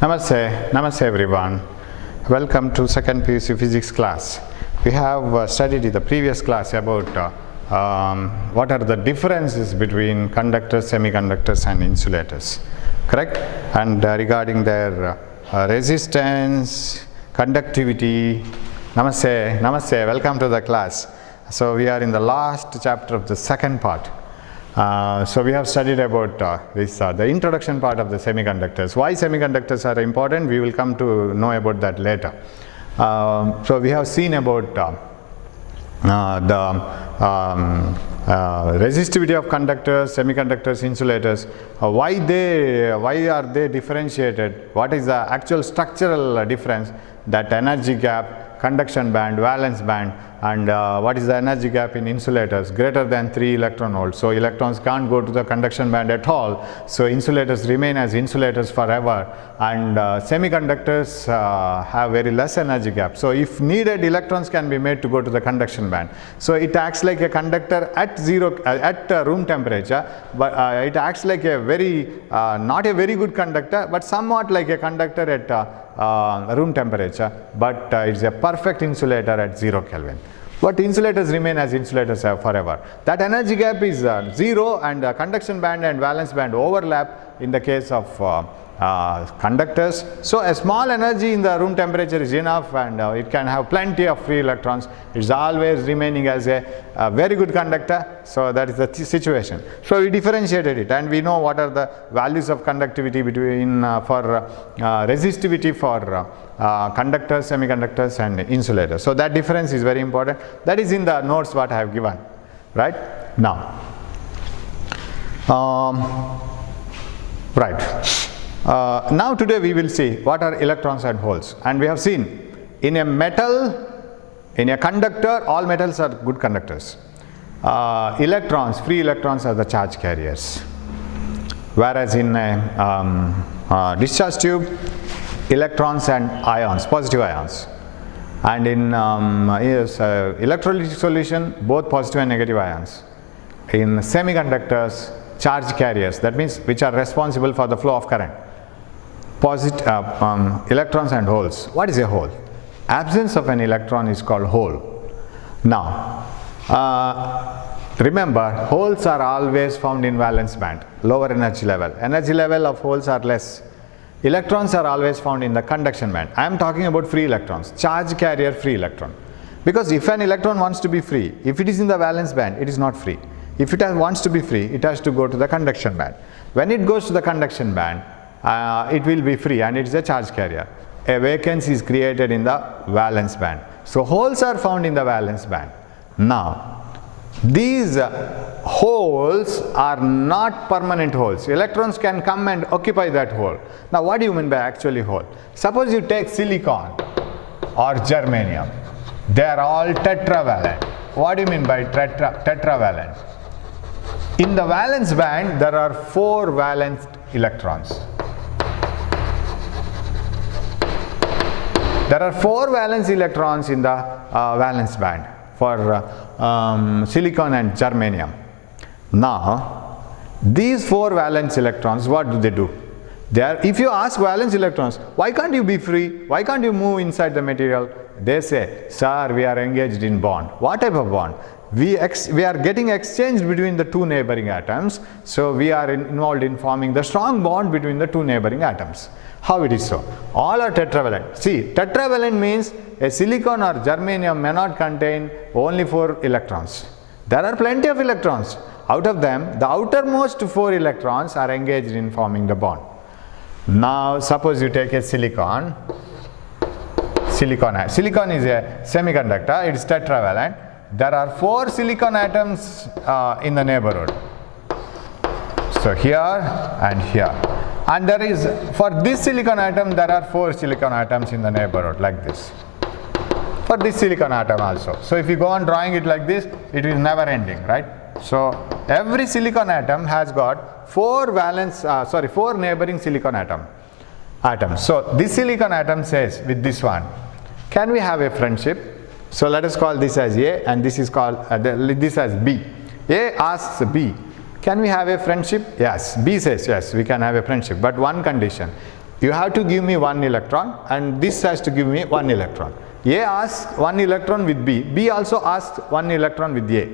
Namaste everyone. Welcome to second PUC physics class. We have studied in the previous class about what are the differences between conductors, semiconductors and insulators, correct? And regarding their resistance, conductivity. Namaste, welcome to the class. So we are in the last chapter of the second part. So we have studied about the introduction part of the semiconductors. Why semiconductors are important, we will come to know about that later. So we have seen about the resistivity of conductors, semiconductors, insulators, why are they differentiated, what is the actual structural difference, that energy gap, conduction band, valence band, and what is the energy gap in insulators, greater than 3 electron volts. So electrons can't go to the conduction band at all, so insulators remain as insulators forever, and semiconductors have very less energy gap. So if needed, electrons can be made to go to the conduction band. So it acts like a conductor at room temperature, but it acts like a very not a very good conductor, but somewhat like a conductor at room temperature, but it's a perfect insulator at 0 Kelvin. But insulators remain as insulators forever. That energy gap is 0, and conduction band and valence band overlap in the case of conductors. So a small energy in the room temperature is enough, and it can have plenty of free electrons. It's always remaining as a very good conductor. So that is the situation. So we differentiated it, and we know what are the values of conductivity between for resistivity for conductors, semiconductors and insulators. So that difference is very important. That is in the notes what I have given right now. Now today we will see what are electrons and holes, and we have seen in a metal, in a conductor, all metals are good conductors. Electrons, free electrons are the charge carriers, whereas in a discharge tube, electrons and ions, positive ions, and in electrolytic solution, both positive and negative ions. In semiconductors, charge carriers, that means which are responsible for the flow of current, electrons and holes. What is a hole? Absence of an electron is called hole. Now remember, holes are always found in valence band, lower energy level. Energy level of holes are less. Electrons are always found in the conduction band. I am talking about free electrons, charge carrier free electron. Because if an electron wants to be free, if it is in the valence band, it is not free. If it wants to be free, it has to go to the conduction band. When it goes to the conduction band, it will be free, and it is a charge carrier. A vacancy is created in the valence band. So holes are found in the valence band. Now these holes are not permanent holes. Electrons can come and occupy that hole. Now what do you mean by actually hole? Suppose you take silicon or germanium. They are all tetravalent. What do you mean by tetravalent? In the valence band there are 4 valence electrons. There are 4 valence electrons in the valence band for silicon and germanium. Now these 4 valence electrons, what do? They are, if you ask valence electrons, why can't you be free? Why can't you move inside the material? They say, sir, we are engaged in bond. What type of bond? We are getting exchanged between the 2 neighboring atoms. So we are involved in forming the strong bond between the 2 neighboring atoms. How it is so? All are tetravalent. See, tetravalent means a silicon or germanium may not contain only 4 electrons. There are plenty of electrons. Out of them, the outermost 4 electrons are engaged in forming the bond. Now suppose you take a silicon. Silicon is a semiconductor. It is tetravalent. There are 4 silicon atoms in the neighborhood. So here and here. And there is, for this silicon atom, there are 4 silicon atoms in the neighborhood, like this. For this silicon atom also. So if you go on drawing it like this, it is never ending, right? So every silicon atom has got 4 neighboring silicon atoms. So this silicon atom says with this one, can we have a friendship? So let us call this as A, and this is called this as B. A asks B, can we have a friendship? Yes. B says yes, we can have a friendship, but one condition. You have to give me one electron and this has to give me one electron. A asks one electron with B. B also asks one electron with A.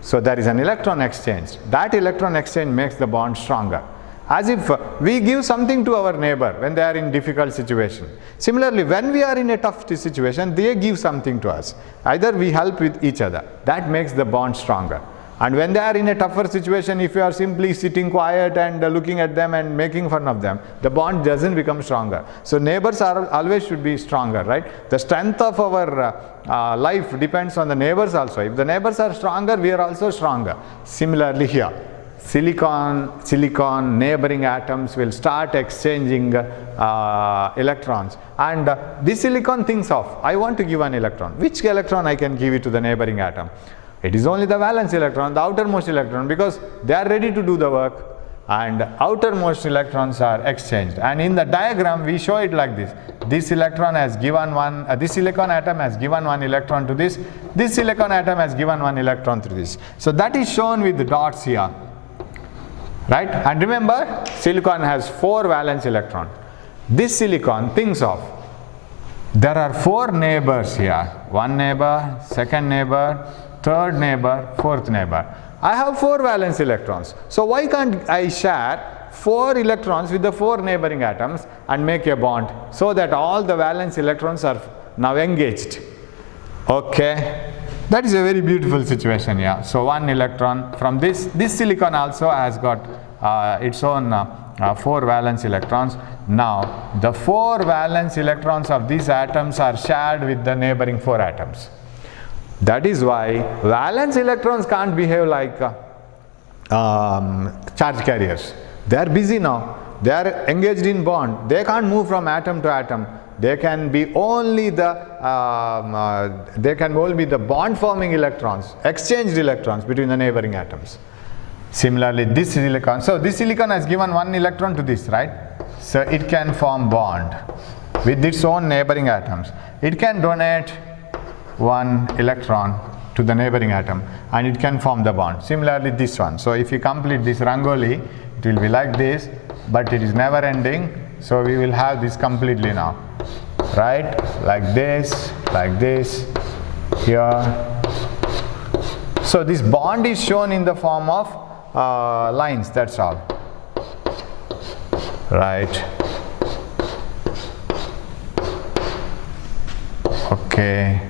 So there is an electron exchange. That electron exchange makes the bond stronger. As if we give something to our neighbor when they are in difficult situation. Similarly, when we are in a tough situation, they give something to us. Either we help with each other. That makes the bond stronger. And when they are in a tougher situation, if you are simply sitting quiet and looking at them and making fun of them, the bond doesn't become stronger. So neighbors are always should be stronger, right? The strength of our life depends on the neighbors also. If the neighbors are stronger, we are also stronger. Similarly here, silicon neighboring atoms will start exchanging electrons, and this silicon thinks of, I want to give an electron. Which electron I can give it to the neighboring atom? It is only the valence electron, the outermost electron, because they are ready to do the work, and outermost electrons are exchanged. And in the diagram we show it like this. This electron has given one, this silicon atom has given one electron to this silicon atom has given one electron to this. So that is shown with the dots here, right? And remember, silicon has 4 valence electrons. This silicon thinks of, there are 4 neighbors here. One neighbor, second neighbor, third neighbor, fourth neighbor. I have 4 valence electrons. So why can't I share 4 electrons with the 4 neighboring atoms and make a bond so that all the valence electrons are now engaged? Okay. That is a very beautiful situation here. So one electron from this silicon also has got its own 4 valence electrons. Now the 4 valence electrons of these atoms are shared with the neighboring 4 atoms. That is why valence electrons can't behave like charge carriers. They are busy now. They are engaged in bond. They can't move from atom to atom. They can be only the bond forming electrons, exchanged electrons between the neighboring atoms. Similarly, this silicon. So this silicon has given one electron to this, right? So it can form bond with its own neighboring atoms. It can donate one electron to the neighboring atom and it can form the bond. Similarly this one. So if you complete this rangoli, it will be like this, but it is never ending. So we will have this completely now, right? Like this, here. So this bond is shown in the form of lines, that's all, right? Okay.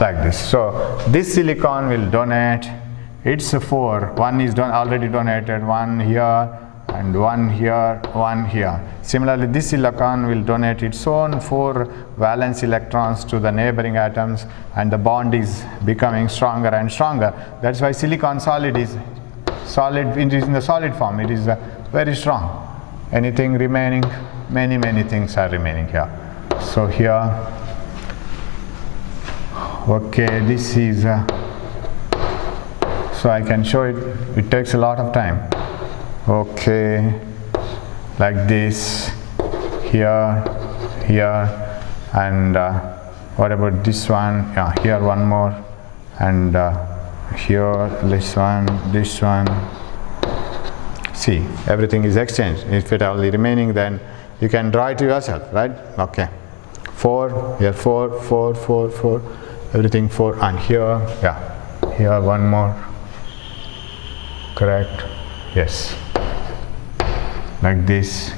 Like this. So this silicon will donate its 4. One is already donated, one here and one here, one here. Similarly, this silicon will donate its own 4 valence electrons to the neighboring atoms, and the bond is becoming stronger and stronger. That's why silicon solid is solid. It is in the solid form. It is very strong. Anything remaining? Many things are remaining here. So here. Okay, this is so I can show it. It takes a lot of time. Okay, like this, here, and what about this one? Yeah, here one more, and here this one. See, everything is exchanged. If it only remaining, then you can draw it yourself, right? Okay, 4 here, 4. Everything 4, and here, yeah, here one more, correct, yes, like this.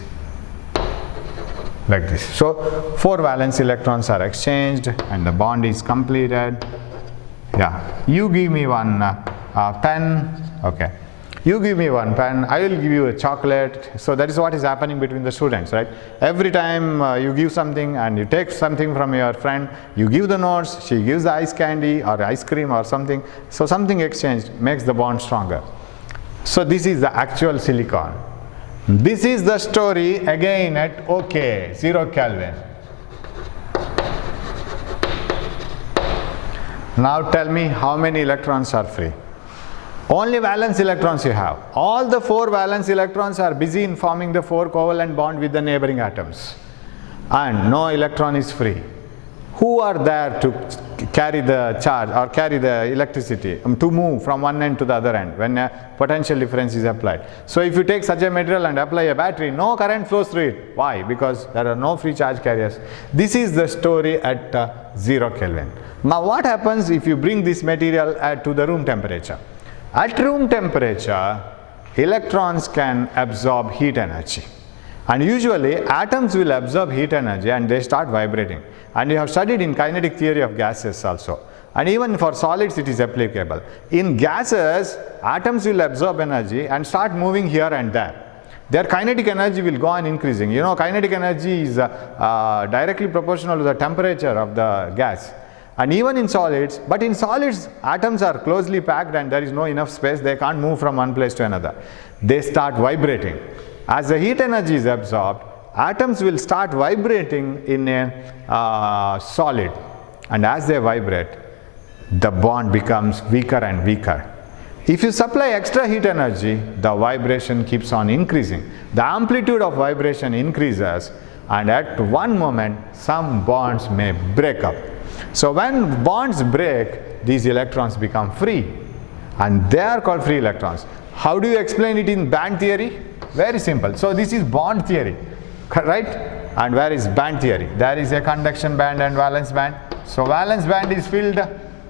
So 4 valence electrons are exchanged and the bond is completed. Yeah, you give me one pen, okay. You give me one pen, I will give you a chocolate. So that is what is happening between the students, right? Every time you give something and you take something from your friend, you give the notes, she gives the ice candy or ice cream or something. So something exchanged makes the bond stronger. So this is the actual silicon. This is the story again at OK, 0 Kelvin. Now tell me how many electrons are free. Only valence electrons you have. All the 4 valence electrons are busy in forming the 4 covalent bond with the neighboring atoms. And no electron is free. who are there to carry the charge or carry the electricity to move from one end to the other end when a potential difference is applied. So if you take such a material and apply a battery, no current flows through it. Why? Because there are no free charge carriers. This is the story at 0 Kelvin. Now what happens if you bring this material to the room temperature? At room temperature, electrons can absorb heat energy. And usually atoms will absorb heat energy and they start vibrating. And you have studied in kinetic theory of gases also. And even for solids it is applicable. In gases, atoms will absorb energy and start moving here and there. Their kinetic energy will go on increasing. You know, kinetic energy is directly proportional to the temperature of the gas. And even in solids, but in solids, atoms are closely packed and there is no enough space. They can't move from one place to another. They start vibrating. As the heat energy is absorbed, atoms will start vibrating in a solid, and as they vibrate, the bond becomes weaker and weaker. If you supply extra heat energy, the vibration keeps on increasing. The amplitude of vibration increases, and at one moment, some bonds may break up. So when bonds break, these electrons become free, and they are called free electrons. How do you explain it in band theory? Very simple. So this is bond theory, right? And where is band theory? There is a conduction band and valence band. So valence band is filled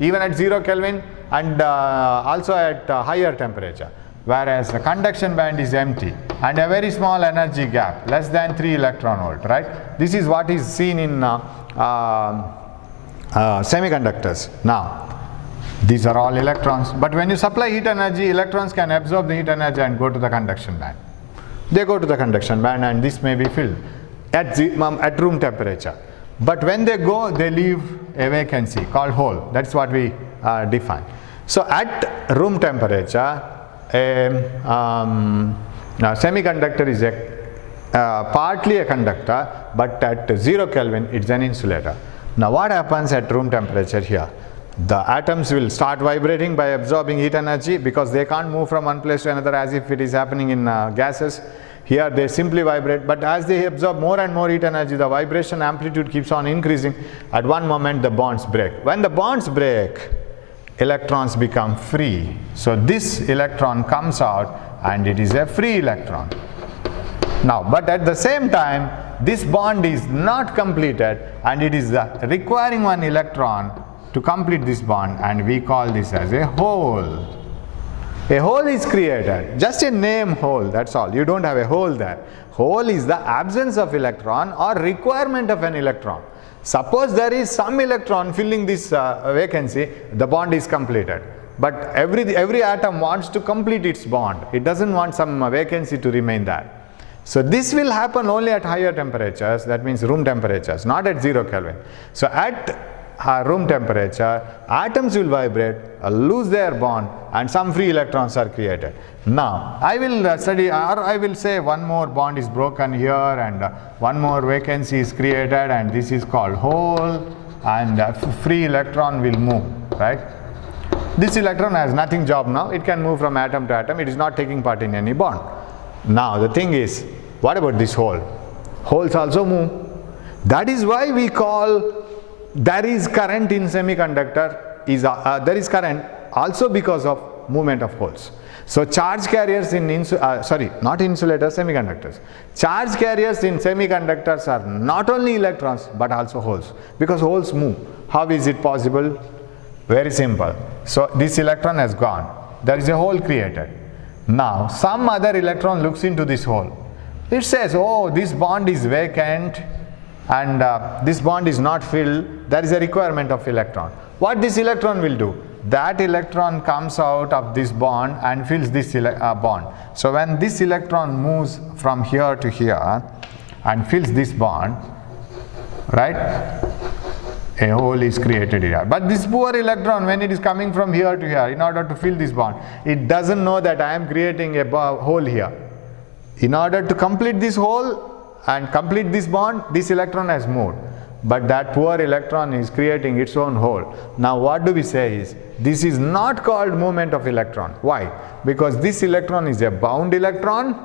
even at 0 Kelvin and also at higher temperature, whereas the conduction band is empty and a very small energy gap, less than 3 electron volt, right? This is what is seen in semiconductors. Now, these are all electrons, but when you supply heat energy, electrons can absorb the heat energy and go to the conduction band. They go to the conduction band and this may be filled at room temperature. But when they go, they leave a vacancy called hole. That's what we define. So at room temperature, a semiconductor is partly a conductor, but at 0 Kelvin it's an insulator. Now what happens at room temperature here? The atoms will start vibrating by absorbing heat energy because they can't move from one place to another as if it is happening in gases. Here they simply vibrate, but as they absorb more and more heat energy, the vibration amplitude keeps on increasing. At one moment the bonds break. When the bonds break, electrons become free. So this electron comes out and it is a free electron. Now, but at the same time, this bond is not completed and it is requiring one electron to complete this bond, and we call this as a hole. A hole is created, just a name hole, that's all. You don't have a hole there. Hole is the absence of electron or requirement of an electron. Suppose there is some electron filling this vacancy, the bond is completed. But every atom wants to complete its bond. It doesn't want some vacancy to remain there. So this will happen only at higher temperatures, that means room temperatures, not at 0 Kelvin. So at room temperature, atoms will vibrate, lose their bond, and some free electrons are created. Now, I will study, or I will say one more bond is broken here and one more vacancy is created, and this is called hole, and free electron will move, right? This electron has nothing job now, it can move from atom to atom, it is not taking part in any bond. Now, the thing is, what about this hole? Holes also move. That is why we call there is current in semiconductor, there is current also because of movement of holes. So charge carriers in not insulators, semiconductors. Charge carriers in semiconductors are not only electrons but also holes, because holes move. How is it possible? Very simple. So this electron has gone. There is a hole created. Now some other electron looks into this hole. It says, oh, this bond is vacant and this bond is not filled, there is a requirement of electron. What this electron will do? That electron comes out of this bond and fills this bond. So when this electron moves from here to here and fills this bond, right, a hole is created here. But this poor electron, when it is coming from here to here in order to fill this bond, it doesn't know that I am creating a hole here. In order to complete this hole and complete this bond, this electron has moved. But that poor electron is creating its own hole. Now what do we say is, this is not called movement of electron. Why? Because this electron is a bound electron.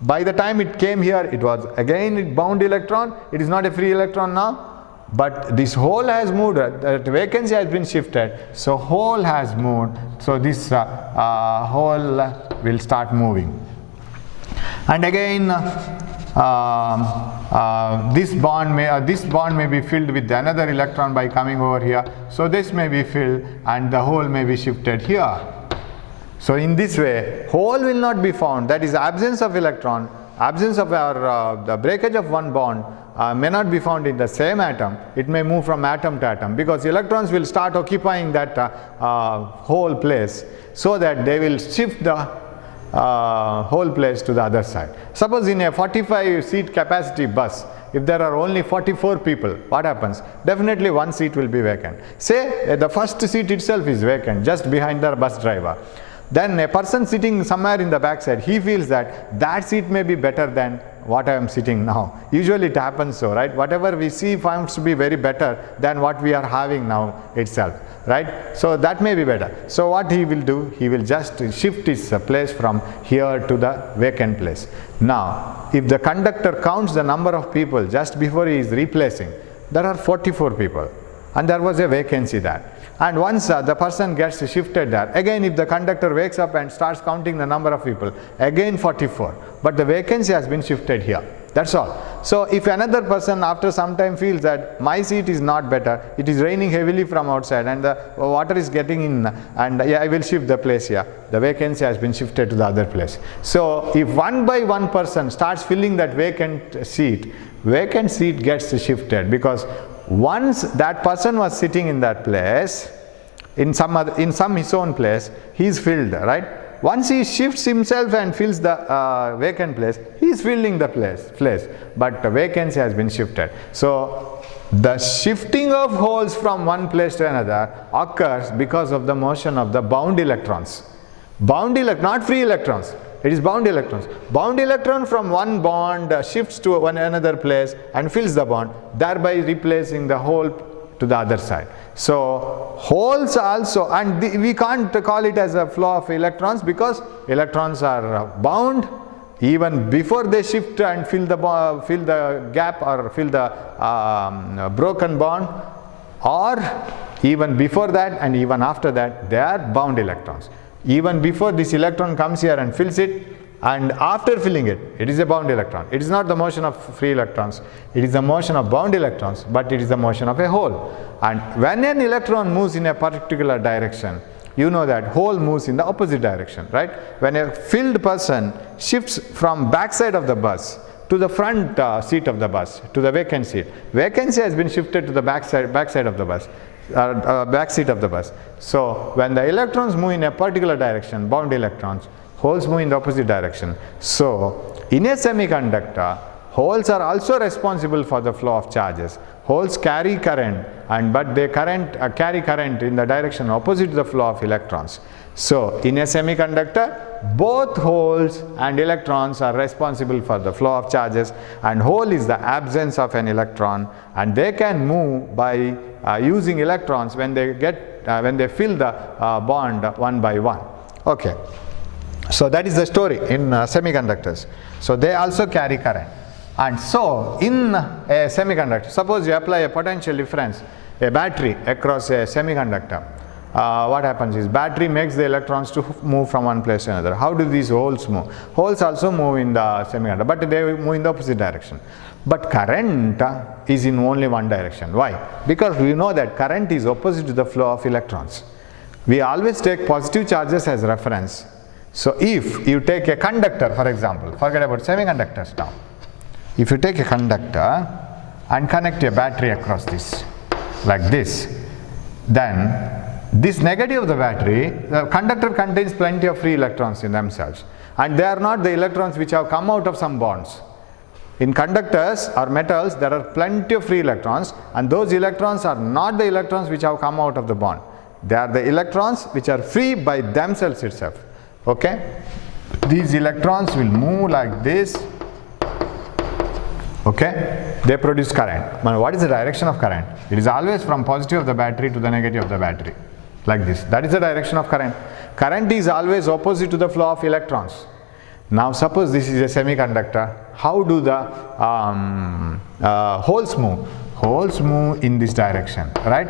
By the time it came here, it was again a bound electron. It is not a free electron now. but this hole has moved, the vacancy has been shifted, so hole has moved, so this hole will start moving. And again this bond may be filled with another electron by coming over here, so this may be filled and the hole may be shifted here. So in this way hole will not be found, that is absence of electron, absence of the breakage of one bond may not be found in the same atom. It may move from atom to atom because electrons will start occupying that whole place, so that they will shift the whole place to the other side. Suppose in a 45 seat capacity bus, if there are only 44 people, what happens? Definitely one seat will be vacant. Say the first seat itself is vacant just behind the bus driver. Then a person sitting somewhere in the back side, he feels that that seat may be better than what I am sitting now. Usually it happens so, right? Whatever we see finds to be very better than what we are having now itself, right? So that may be better. So what he will do, he will just shift his place from here to the vacant place. Now if the conductor counts the number of people just before he is replacing, there are 44 people and there was a vacancy there. And once the person gets shifted there, again if the conductor wakes up and starts counting the number of people, again 44, but the vacancy has been shifted here. That's all. So if another person after some time feels that my seat is not better, it is raining heavily from outside and the water is getting in, and I will shift the place here, the vacancy has been shifted to the other place. So if one by one person starts filling that vacant seat gets shifted, because once that person was sitting in that place, in some his own place, he is filled, right? Once he shifts himself and fills the vacant place, he is filling the place, but the vacancy has been shifted. So the shifting of holes from one place to another occurs because of the motion of the bound electrons. Not free electrons. It is bound electrons. Bound electron from one bond shifts to another place and fills the bond, thereby replacing the hole to the other side. So holes also, and we can't call it as a flow of electrons because electrons are bound even before they shift and fill the gap or fill the broken bond, or even before that and even after that they are bound electrons. Even before this electron comes here and fills it, and after filling it, it is a bound electron. It is not the motion of free electrons, it is the motion of bound electrons, but it is the motion of a hole. And when an electron moves in a particular direction, you know that hole moves in the opposite direction, right? When a filled person shifts from backside of the bus to the front seat of the bus, to the vacant seat, vacancy has been shifted to the backside of the bus. Back seat of the bus. So when the electrons move in a particular direction, bound electrons, holes move in the opposite direction. So in a semiconductor, holes are also responsible for the flow of charges. Holes carry current, but they carry current in the direction opposite to the flow of electrons. So in a semiconductor, both holes and electrons are responsible for the flow of charges, and hole is the absence of an electron, and they can move by using electrons when they fill the bond one by one. Okay, so that is the story in semiconductors. So they also carry current. And so in a semiconductor, suppose you apply a potential difference, a battery across a semiconductor, what happens is battery makes the electrons to move from one place to another. How do these holes move? Holes also move in the semiconductor, but they move in the opposite direction. But current is in only one direction. Why? Because we know that current is opposite to the flow of electrons. We always take positive charges as reference. So if you take a conductor, for example, forget about semiconductors now. If you take a conductor and connect a battery across this, like this, then this negative of the battery, the conductor contains plenty of free electrons in themselves, and they are not the electrons which have come out of some bonds. In conductors or metals, there are plenty of free electrons, and those electrons are not the electrons which have come out of the bond. They are the electrons which are free by themselves itself. Okay? These electrons will move like this. Okay? They produce current. Now, what is the direction of current? It is always from positive of the battery to the negative of the battery. Like this. That is the direction of current. Current is always opposite to the flow of electrons. Now suppose this is a semiconductor. How do the holes move? Holes move in this direction, right?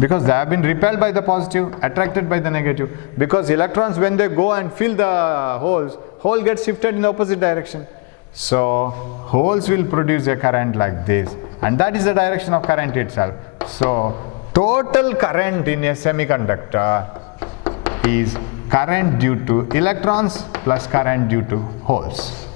Because they have been repelled by the positive, attracted by the negative. Because electrons, when they go and fill the holes, hole gets shifted in the opposite direction. So holes will produce a current like this, and that is the direction of current itself. So total current in a semiconductor is current due to electrons plus current due to holes.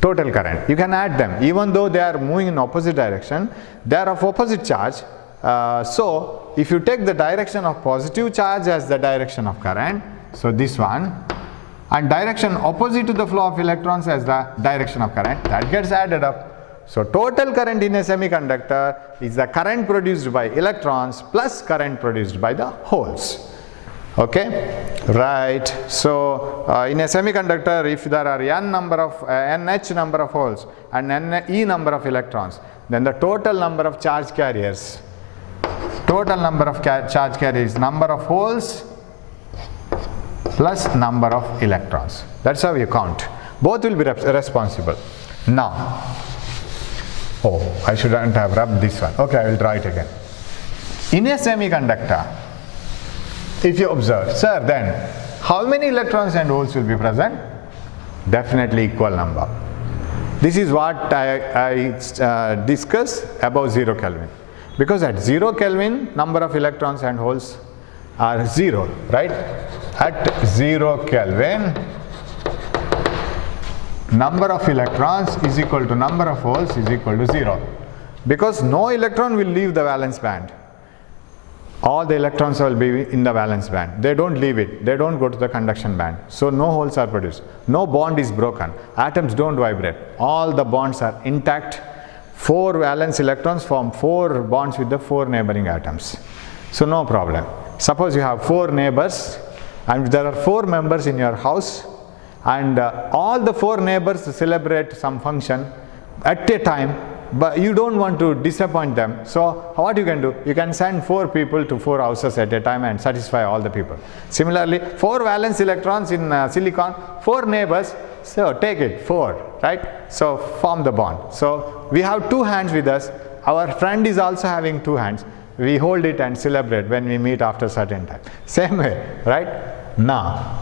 Total current. You can add them. Even though they are moving in opposite direction, they are of opposite charge. So if you take the direction of positive charge as the direction of current, so this one, and direction opposite to the flow of electrons as the direction of current, that gets added up. So total current in a semiconductor is the current produced by electrons plus current produced by the holes. Okay, right. So in a semiconductor, if there are nh number of holes and e number of electrons, then the total number of charge carriers, number of holes plus number of electrons. That's how you count. Both will be responsible. Now, oh, I shouldn't have rubbed this one. Okay, I will try it again. In a semiconductor, if you observe, sir, then how many electrons and holes will be present? Definitely equal number. This is what I discussed above 0 Kelvin. Because at 0 Kelvin, number of electrons and holes are 0, right? At 0 Kelvin, number of electrons is equal to number of holes is equal to 0. Because no electron will leave the valence band. All the electrons will be in the valence band. They don't leave it. They don't go to the conduction band. So no holes are produced. No bond is broken. Atoms don't vibrate. All the bonds are intact. 4 valence electrons form 4 bonds with the 4 neighboring atoms. So no problem. Suppose you have 4 neighbors and there are 4 members in your house, and all the 4 neighbors celebrate some function at a time, but you don't want to disappoint them. So what you can do? You can send 4 people to 4 houses at a time and satisfy all the people. Similarly, 4 valence electrons in silicon, 4 neighbors, so take it, 4, right? So form the bond. So we have 2 hands with us. Our friend is also having 2 hands. We hold it and celebrate when we meet after certain time. Same way, right? Now,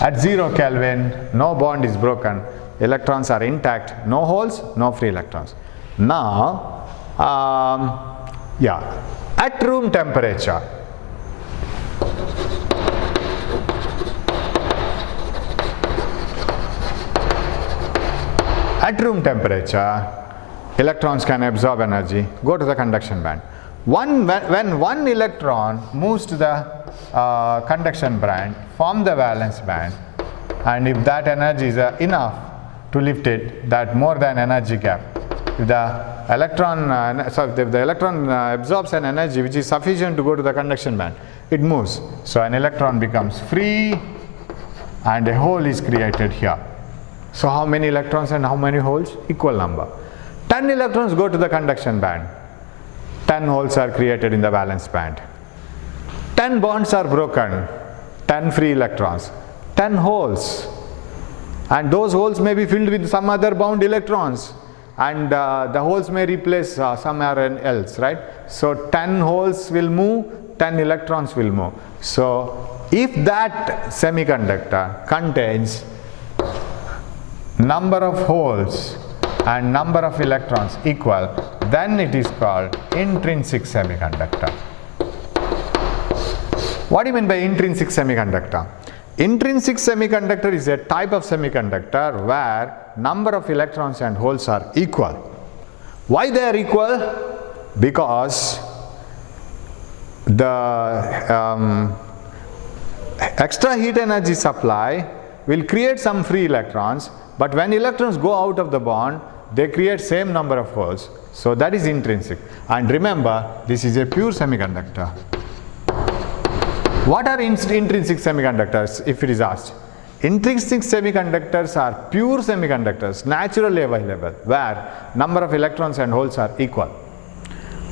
at 0 Kelvin, no bond is broken. Electrons are intact. No holes, no free electrons. Now, at room temperature, electrons can absorb energy, go to the conduction band. When one electron moves to the conduction band, form the valence band, and if that energy is enough to lift it, that more than energy gap. If the electron, absorbs an energy which is sufficient to go to the conduction band, it moves. So an electron becomes free and a hole is created here. So how many electrons and how many holes? Equal number. 10 electrons go to the conduction band. 10 holes are created in the valence band. 10 bonds are broken. 10 free electrons. 10 holes. And those holes may be filled with some other bound electrons. And the holes may replace somewhere else, right? So 10 holes will move, 10 electrons will move. So if that semiconductor contains number of holes and number of electrons equal, then it is called intrinsic semiconductor. What do you mean by intrinsic semiconductor? Intrinsic semiconductor is a type of semiconductor where number of electrons and holes are equal. Why they are equal? Because the extra heat energy supply will create some free electrons, but when electrons go out of the bond, they create same number of holes. So that is intrinsic. And remember, this is a pure semiconductor. What are intrinsic semiconductors, if it is asked? Intrinsic semiconductors are pure semiconductors, naturally available, where number of electrons and holes are equal.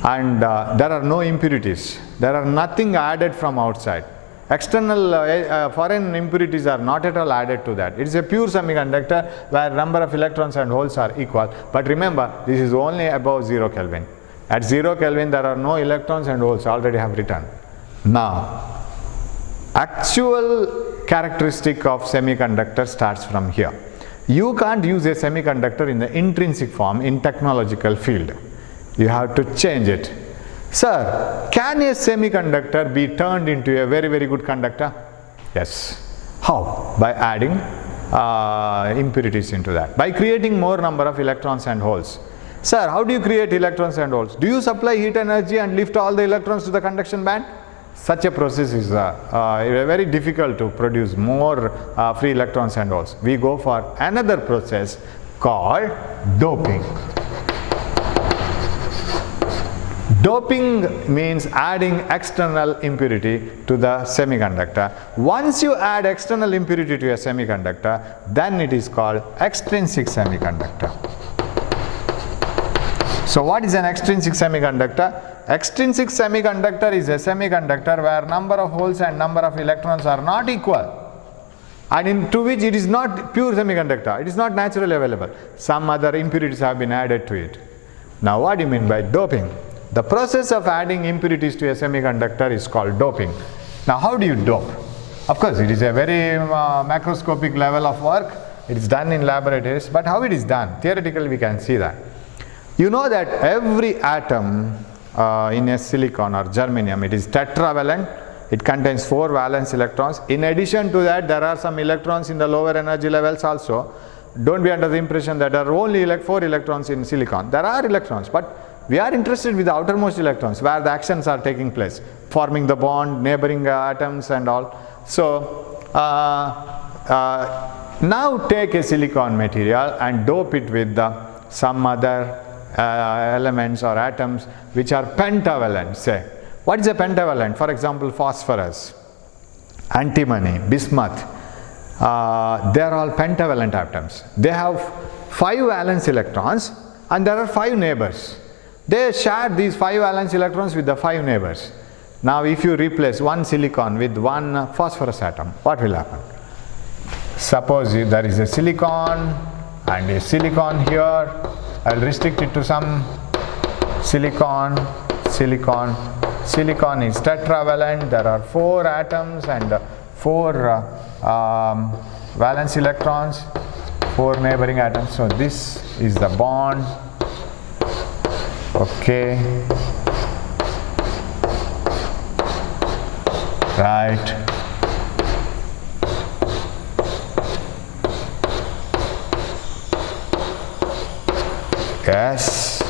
And there are no impurities. There are nothing added from outside. External foreign impurities are not at all added to that. It is a pure semiconductor where number of electrons and holes are equal. But remember, this is only above 0 Kelvin. At 0 Kelvin, there are no electrons and holes already have written. Now, actual characteristic of semiconductor starts from here. You can't use a semiconductor in the intrinsic form in technological field. You have to change it. Sir, can a semiconductor be turned into a very, very good conductor? Yes. How? By adding impurities into that. By creating more number of electrons and holes. Sir, how do you create electrons and holes? Do you supply heat energy and lift all the electrons to the conduction band? Such a process is very difficult to produce more free electrons and holes. We go for another process called doping. Doping means adding external impurity to the semiconductor. Once you add external impurity to a semiconductor, then it is called extrinsic semiconductor. So what is an extrinsic semiconductor? Extrinsic semiconductor is a semiconductor where number of holes and number of electrons are not equal, and into which it is not pure semiconductor. It is not naturally available. Some other impurities have been added to it. Now what do you mean by doping? The process of adding impurities to a semiconductor is called doping. Now how do you dope? Of course, it is a very macroscopic level of work. It is done in laboratories, but how it is done? Theoretically we can see that. You know that every atom in a silicon or germanium, it is tetravalent. It contains 4 valence electrons. In addition to that, there are some electrons in the lower energy levels also. Don't be under the impression that there are only 4 electrons in silicon. There are electrons, but we are interested with the outermost electrons where the actions are taking place, forming the bond, neighboring atoms and all. So now take a silicon material and dope it with some other elements or atoms which are pentavalent, say. What is a pentavalent? For example, phosphorus, antimony, bismuth. They are all pentavalent atoms. They have 5 valence electrons and there are 5 neighbors. They share these 5 valence electrons with the 5 neighbors. Now if you replace one silicon with one phosphorus atom, what will happen? Suppose there is a silicon and a silicon here. I will restrict it to some silicon. Silicon is tetravalent. There are 4 atoms and 4 valence electrons, 4 neighboring atoms. So this is the bond. Okay. Right. Yes.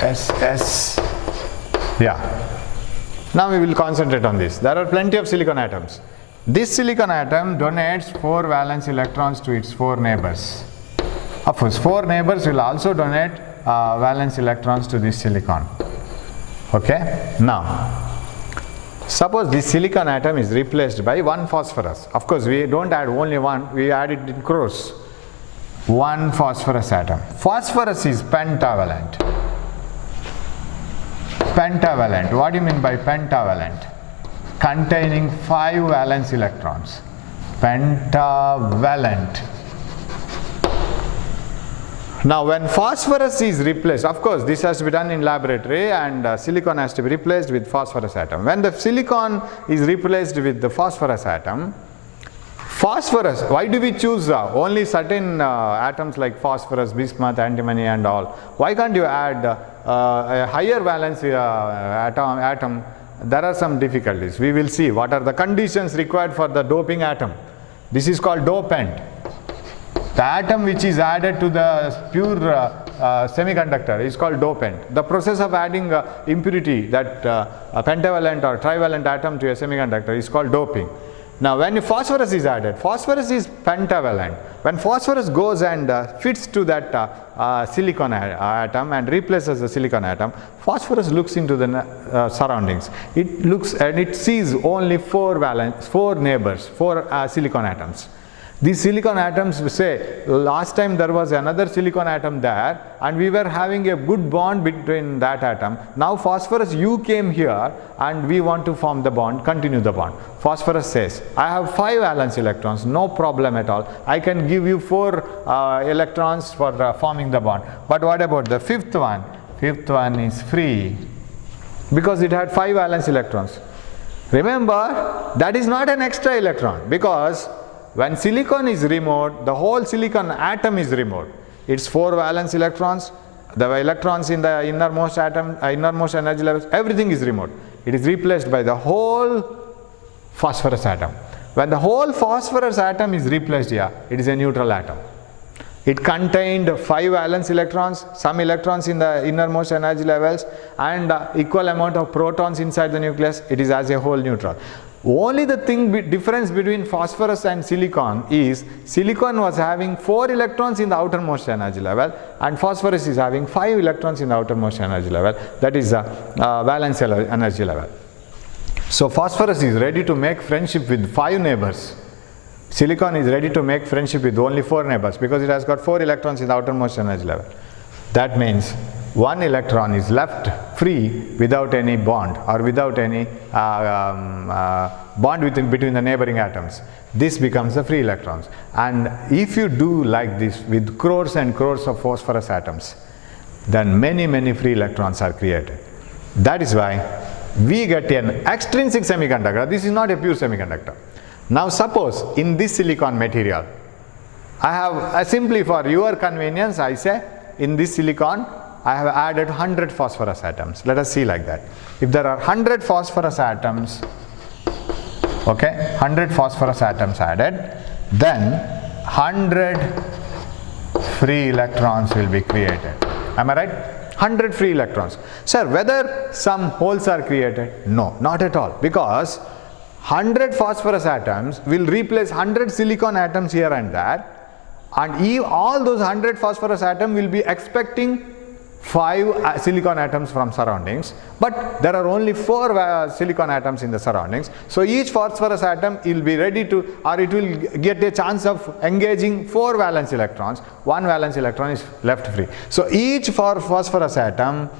S. Yeah. Now we will concentrate on this. There are plenty of silicon atoms. This silicon atom donates 4 valence electrons to its 4 neighbors. Of course, 4 neighbors will also donate valence electrons to this silicon. Okay. Now, suppose this silicon atom is replaced by one phosphorus. Of course, we don't add only one, we add it in crores. One phosphorus atom. Phosphorus is pentavalent. Pentavalent. What do you mean by pentavalent? Containing 5 valence electrons. Pentavalent. Now when phosphorus is replaced, of course this has to be done in laboratory, and silicon has to be replaced with phosphorus atom. When the silicon is replaced with the phosphorus atom, phosphorus, why do we choose only certain atoms like phosphorus, bismuth, antimony and all? Why can't you add a higher valence atom? There are some difficulties. We will see what are the conditions required for the doping atom. This is called dopant. The atom which is added to the pure semiconductor is called dopant. The process of adding impurity, that pentavalent or trivalent atom to a semiconductor, is called doping. Now when phosphorus is added, phosphorus is pentavalent. When phosphorus goes and fits to that silicon atom and replaces the silicon atom, phosphorus looks into the surroundings. It looks and it sees only 4 neighbors, 4 silicon atoms. These silicon atoms, say, last time there was another silicon atom there and we were having a good bond between that atom. Now phosphorus, you came here and we want to form the bond, continue the bond. Phosphorus says, I have 5 valence electrons, no problem at all. I can give you 4 electrons for forming the bond. But what about the fifth one? Fifth one is free because it had 5 valence electrons. Remember, that is not an extra electron, because when silicon is removed, the whole silicon atom is removed. Its 4 valence electrons, the electrons in the innermost atom, innermost energy levels, everything is removed. It is replaced by the whole phosphorus atom. When the whole phosphorus atom is replaced here, it is a neutral atom. It contained 5 valence electrons, some electrons in the innermost energy levels, and equal amount of protons inside the nucleus. It is as a whole neutral. Only the difference between phosphorus and silicon is silicon was having 4 electrons in the outermost energy level and phosphorus is having 5 electrons in the outermost energy level, that is valence energy level. So phosphorus is ready to make friendship with 5 neighbors. Silicon is ready to make friendship with only 4 neighbors because it has got 4 electrons in the outermost energy level. That means 1 electron is left free without any bond or without any bond between the neighboring atoms. This becomes the free electrons. And if you do like this with crores and crores of phosphorus atoms, then many free electrons are created. That is why we get an extrinsic semiconductor. This is not a pure semiconductor. Now suppose in this silicon material, I have simply for your convenience, I say in this silicon I have added 100 phosphorus atoms. Let us see like that. If there are 100 phosphorus atoms, okay, 100 phosphorus atoms added, then 100 free electrons will be created. Am I right? 100 free electrons. Sir, whether some holes are created? No, not at all, because 100 phosphorus atoms will replace 100 silicon atoms here and there, and all those 100 phosphorus atoms will be expecting 5 silicon atoms from surroundings, but there are only 4 silicon atoms in the surroundings. So each phosphorus atom will be ready to, or it will get a chance of engaging 4 valence electrons. 1 valence electron is left free. So each phosphorus atom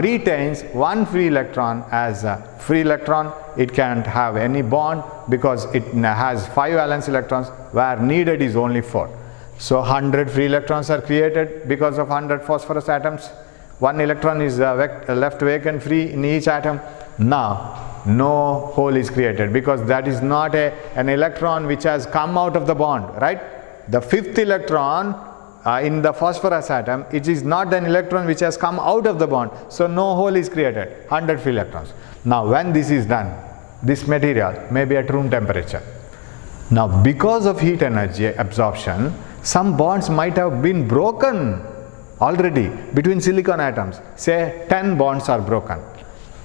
retains 1 free electron as a free electron. It can't have any bond because it has 5 valence electrons where needed is only 4. So 100 free electrons are created because of 100 phosphorus atoms. 1 electron is left vacant free in each atom. Now no hole is created because that is not an electron which has come out of the bond, right? The 5th electron in the phosphorus atom, it is not an electron which has come out of the bond, so no hole is created. 100 free electrons. Now when this is done, this material may be at room temperature. Now because of heat energy absorption, some bonds might have been broken already between silicon atoms. Say 10 bonds are broken.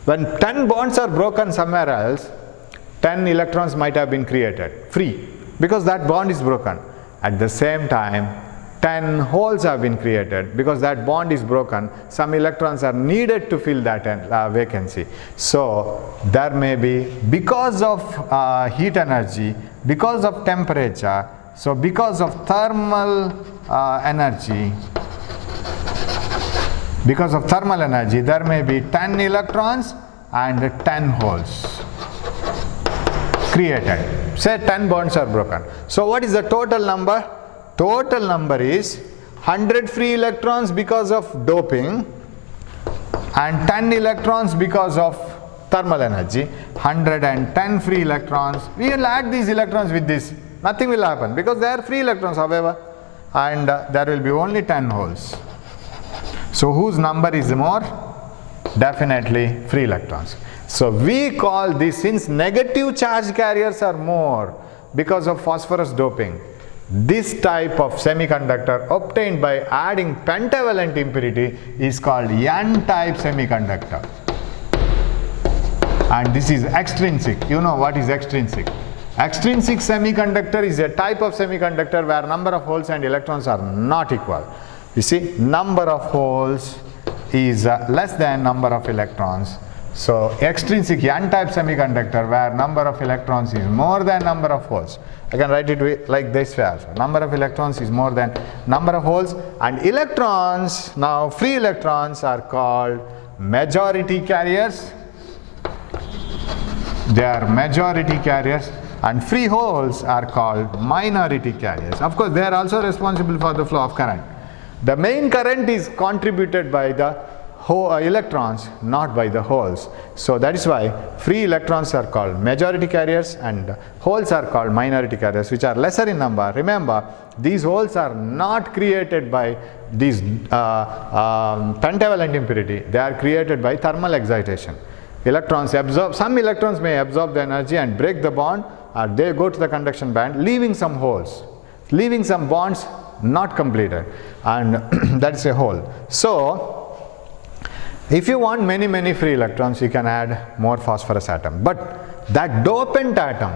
When 10 bonds are broken somewhere else, 10 electrons might have been created free because that bond is broken. At the same time, 10 holes have been created because that bond is broken. Some electrons are needed to fill that vacancy. So there may be, because of heat energy, because of temperature, so because of thermal energy, there may be 10 electrons and 10 holes created. Say 10 bonds are broken. So what is the total number? Total number is 100 free electrons because of doping and 10 electrons because of thermal energy. 110 free electrons. We will add these electrons with this. Nothing will happen because they are free electrons, however, and there will be only 10 holes. So whose number is more? Definitely free electrons. So we call this, since negative charge carriers are more because of phosphorus doping, this type of semiconductor obtained by adding pentavalent impurity is called N-type semiconductor. And this is extrinsic. You know what is extrinsic? Extrinsic semiconductor is a type of semiconductor where number of holes and electrons are not equal. You see, number of holes is less than number of electrons. So extrinsic N-type semiconductor, where number of electrons is more than number of holes. I can write it like this way also. Number of electrons is more than number of holes, and electrons, now free electrons, are called majority carriers. They are majority carriers, and free holes are called minority carriers. Of course, they are also responsible for the flow of current. The main current is contributed by the electrons, not by the holes. So that is why free electrons are called majority carriers and holes are called minority carriers, which are lesser in number. Remember, these holes are not created by these pentavalent impurity. They are created by thermal excitation. Electrons absorb, some electrons may absorb the energy and break the bond, or they go to the conduction band, leaving some holes, leaving some bonds not completed, and that is a hole. So if you want many free electrons, you can add more phosphorus atom. But that dopant atom,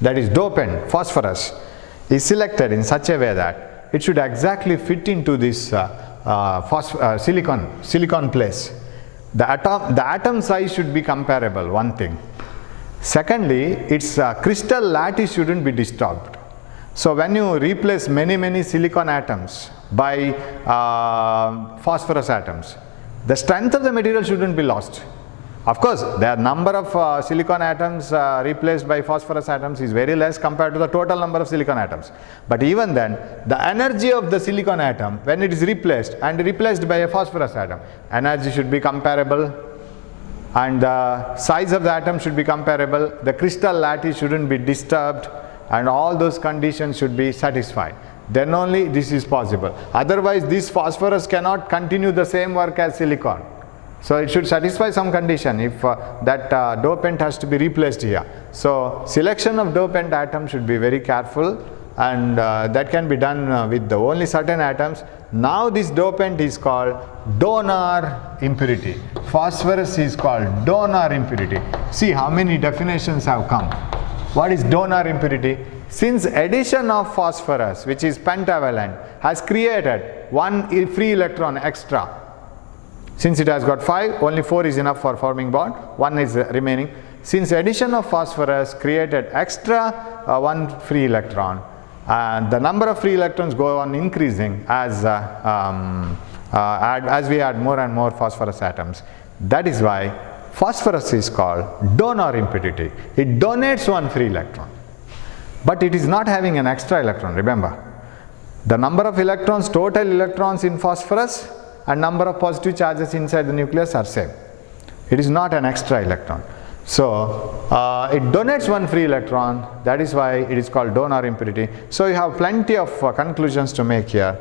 that is dopant, phosphorus, is selected in such a way that it should exactly fit into this silicon place. The atom size should be comparable, one thing. Secondly, its crystal lattice shouldn't be disturbed. So when you replace many silicon atoms by phosphorus atoms, the strength of the material shouldn't be lost. Of course, the number of silicon atoms replaced by phosphorus atoms is very less compared to the total number of silicon atoms. But even then, the energy of the silicon atom, when it is replaced by a phosphorus atom, energy should be comparable, and the size of the atom should be comparable, the crystal lattice shouldn't be disturbed, and all those conditions should be satisfied. Then only this is possible. Otherwise, this phosphorus cannot continue the same work as silicon. So it should satisfy some condition if that dopant has to be replaced here. So selection of dopant atom should be very careful, and that can be done with the only certain atoms. Now this dopant is called donor impurity. Phosphorus is called donor impurity. See how many definitions have come. What is donor impurity? Since addition of phosphorus, which is pentavalent, has created one free electron extra. Since it has got 5, only 4 is enough for forming bond, 1 is remaining. Since addition of phosphorus created extra 1 free electron, and the number of free electrons go on increasing as we add more and more phosphorus atoms. That is why phosphorus is called donor impurity. It donates 1 free electron. But it is not having an extra electron, remember. The number of electrons, total electrons in phosphorus, and number of positive charges inside the nucleus are same. It is not an extra electron. So it donates 1 free electron, that is why it is called donor impurity. So you have plenty of conclusions to make here.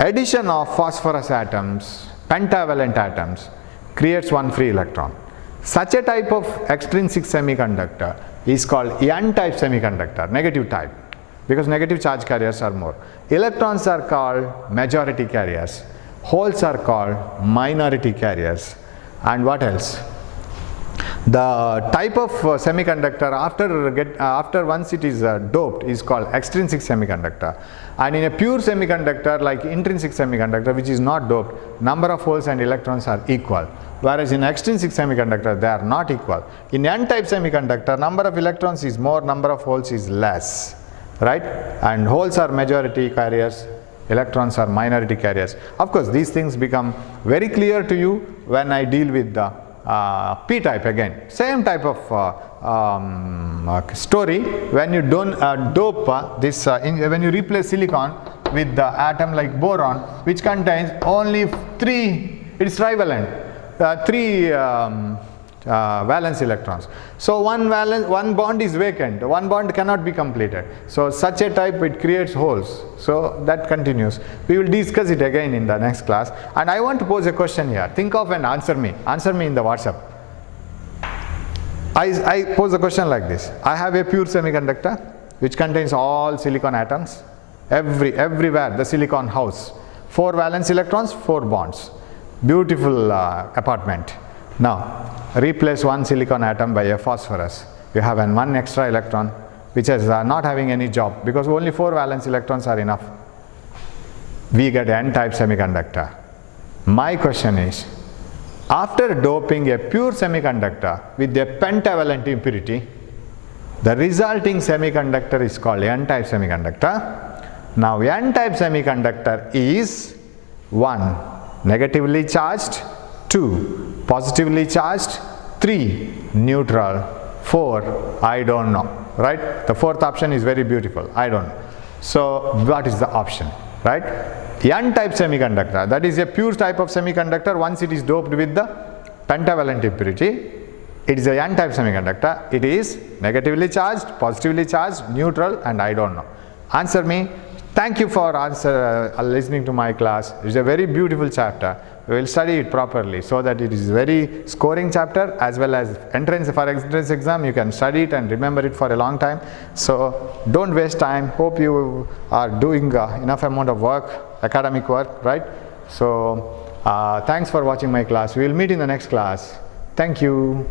Addition of phosphorus atoms, pentavalent atoms, creates 1 free electron. Such a type of extrinsic semiconductor is called N-type semiconductor, negative type, because negative charge carriers are more. Electrons are called majority carriers, holes are called minority carriers, and what else? The type of semiconductor after once it is doped is called extrinsic semiconductor, and in a pure semiconductor like intrinsic semiconductor, which is not doped, number of holes and electrons are equal, whereas in extrinsic semiconductor they are not equal. In N-type semiconductor, number of electrons is more, number of holes is less, right? And holes are majority carriers, electrons are minority carriers. Of course, these things become very clear to you when I deal with the P-type again. Same type of story. When you don't dope when you replace silicon with the atom like boron, which contains only 3, it is trivalent, 3 valence electrons. So one bond is vacant, one bond cannot be completed. So such a type, it creates holes. So that continues. We will discuss it again in the next class. And I want to pose a question here. Think of and answer me. Answer me in the WhatsApp. I pose a question like this. I have a pure semiconductor which contains all silicon atoms, everywhere the silicon house. 4 valence electrons, 4 bonds. Beautiful apartment. Now replace 1 silicon atom by a phosphorus. You have 1 extra electron which is not having any job, because only 4 valence electrons are enough. We get N-type semiconductor. My question is, After doping a pure semiconductor with a pentavalent impurity, the resulting semiconductor is called N-type semiconductor. Now N-type semiconductor is 1. Negatively charged, 2. Positively charged, 3. Neutral, 4. I don't know, right? The fourth option is very beautiful, I don't know. So what is the option, right? N-type semiconductor, that is a pure type of semiconductor. Once it is doped with the pentavalent impurity, it is a N-type semiconductor. It is negatively charged, positively charged, neutral, and I don't know. Answer me. Thank you for listening to my class. It is a very beautiful chapter. We will study it properly so that it is a very scoring chapter, as well as for entrance exam you can study it and remember it for a long time. So don't waste time. Hope you are doing enough amount of work, academic work, right? So thanks for watching my class. We will meet in the next class. Thank you.